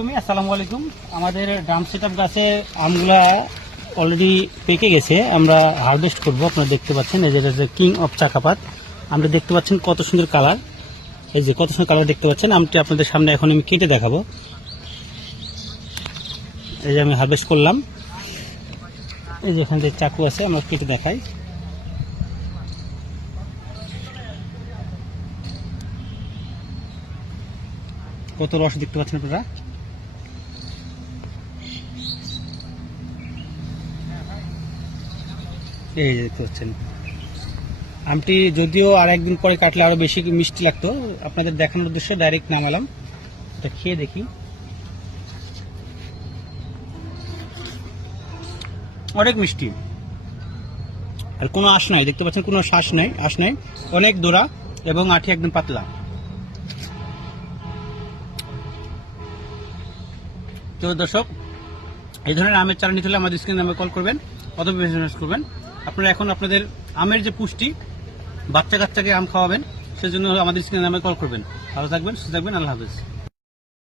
আসসালামু আলাইকুম। আমাদের ড্রাম সেটআপ গাছে আমগুলা অলরেডি পেকে গেছে, আমরা হারভেস্ট করব। আপনারা দেখতে পাচ্ছেন এই যে কিং অফ চাকাপাত, আমরা দেখতে পাচ্ছেন কত সুন্দর কালার, এই যে কত সুন্দর কালার দেখতে পাচ্ছেন। আমটি আপনাদের সামনে এখন আমি কেটে দেখাবো। এই যে আমি হারভেস্ট করলাম, এই যে এখানে যে চাকু আছে আমরা কেটে দেখাই। কত রস দেখতে পাচ্ছেন আপনারা। এই যে দেখতে পাচ্ছেন আমটি যদিও আর একদিন পরে কাটলে আরো বেশি মিষ্টি লাগতো, আপনাদের দেখানোর উদ্দেশ্যে ডাইরেক্ট নামালাম। এটা খেয়ে দেখি, অনেক মিষ্টি আর কোনো আঁশ নাই, দেখতে পাচ্ছেন কোনো শ্বাস নাই, আঁশ নাই, অনেক দোড়া এবং আঠি একদম পাতলা। তো দর্শক, এই ধরনের আমের চারা নিতে হলে আমাদের স্ক্রিনে নাম্বার কল করবেন অথবা মেসেজ করবেন। আপনারা এখন আপনাদের আমের যে পুষ্টি, বাচ্চা কাচ্চাকে আম খাওয়াবেন, সেজন্য আমাদের স্ক্রিনে নাম্বার কল করবেন। ভালো থাকবেন, সুস্থ থাকবেন, আল্লাহ হাফেজ।